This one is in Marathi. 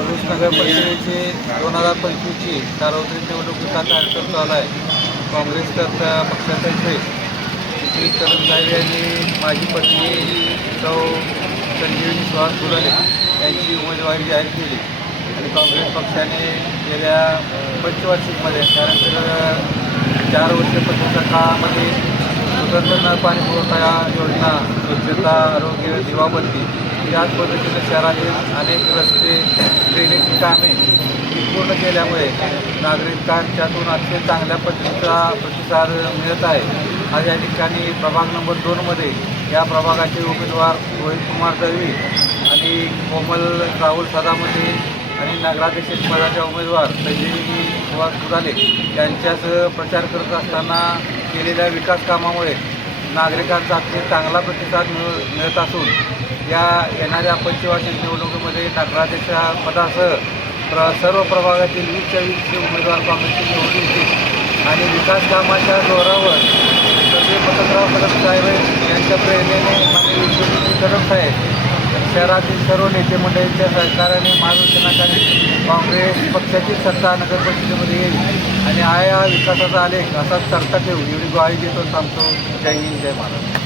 पलूस नगर परिषदेचे दोन हजार पंचवीसची सार्वत्रिक निवडणुकीचा कार्यक्रम चालू आहे काँग्रेसकरता पक्षातर्फे श्री करण साहेब यांनी माझी पत्नी सौ संजीवनी सुहास गुलाले यांची उमेदवारी जाहीर केली. आणि काँग्रेस पक्षाने गेल्या पंचवार्षिकमध्ये त्यानंतर चार वर्ष पत्रकामध्ये काळामध्ये स्वतंत्र नळ पाणी पुरवठा योजना स्वच्छता आरोग्य दिवाबंदी याच पद्धतीनं शहरातील अनेक रस्ते ड्रेनेजची कामे ही पूर्ण केल्यामुळे नागरिकांच्यातून अतिशय चांगल्या पद्धतीचा प्रतिसाद मिळत आहे. आज या ठिकाणी प्रभाग नंबर दोनमध्ये या प्रभागाचे उमेदवार रोहित कुमार दळवी आणि कोमल राहुल सदामध्ये आणि नगराध्यक्ष पदाच्या उमेदवार संजीवनी सुहास सुधाले यांच्यासह प्रचार करत असताना केलेल्या विकास कामामुळे नागरिकांचा अतिशय चांगला प्रतिसाद मिळ मिळत असून या येणाऱ्या पंचवार्षिक निवडणुकीमध्ये नगराध्यक्ष पदासह प्र सर्व प्रभागातील वीसच्या वीसचे उमेदवार काँग्रेसचे निवडून येतील. आणि विकास कामाच्या जोरावर सगळे पतंगराव कदम साहेब यांच्या प्रेरणेने माननीय गरज कदम साहेब शहरातील सर्व नेते मंडळींच्या सहकार्याने मार्गदर्शनाखाली काँग्रेस पक्षाची सत्ता नगर परिषदेमध्ये येईल. आणि हा या विकासाचा आलेख असाच चर्चा ठेवू एवढी ग्वाही देतो थांबतो. जय हिंद जय महाराष्ट्र